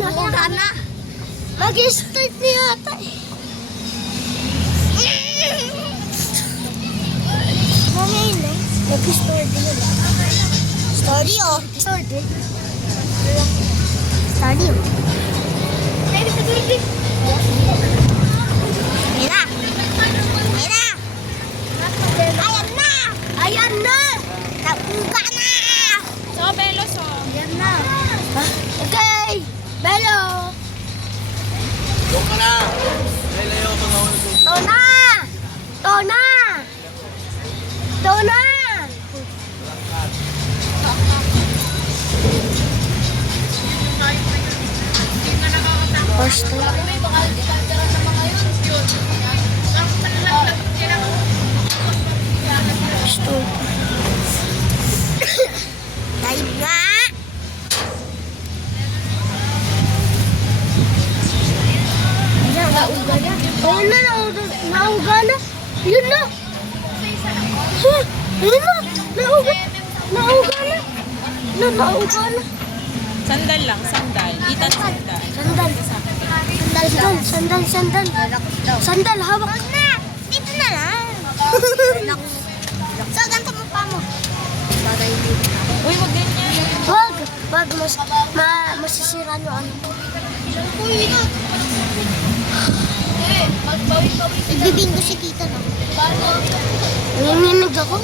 Wala na. Mag-start na yata eh. Ngayon eh. Mag-start din nila. Story oh. Story oh. Story oh. Ayan na. Ayan na. Ayan na. Nabuka na. So, Belo, so. Ayan na. Okay. Belo. Doon ka na! Lalayo ko na. Tona! Tona! Tona! First time. First time. Tayo nga! Nauga na. Ayun na, nauga na. Yun na. Ayun na. Nauga. Nauga na. Nauga na. Sandal lang, sandal. Itan sandal. Sandal. Sandal, sandal. Sandal, hawak na. Dito na lang. So, ganito mo pa mo. Bagay dito. Uy, wag ganyan. Wag. Wag. Masisira nyo ano. Nagbibingo si tita na. Nanginginig ako.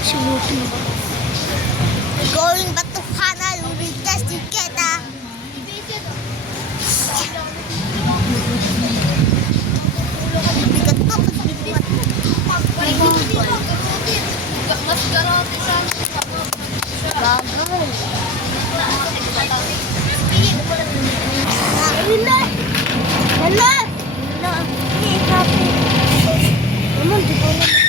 Siluti. Going back to Hana, we just together. Bigat to. Bagay. Hala! Hala! Hala! Hala! Hala!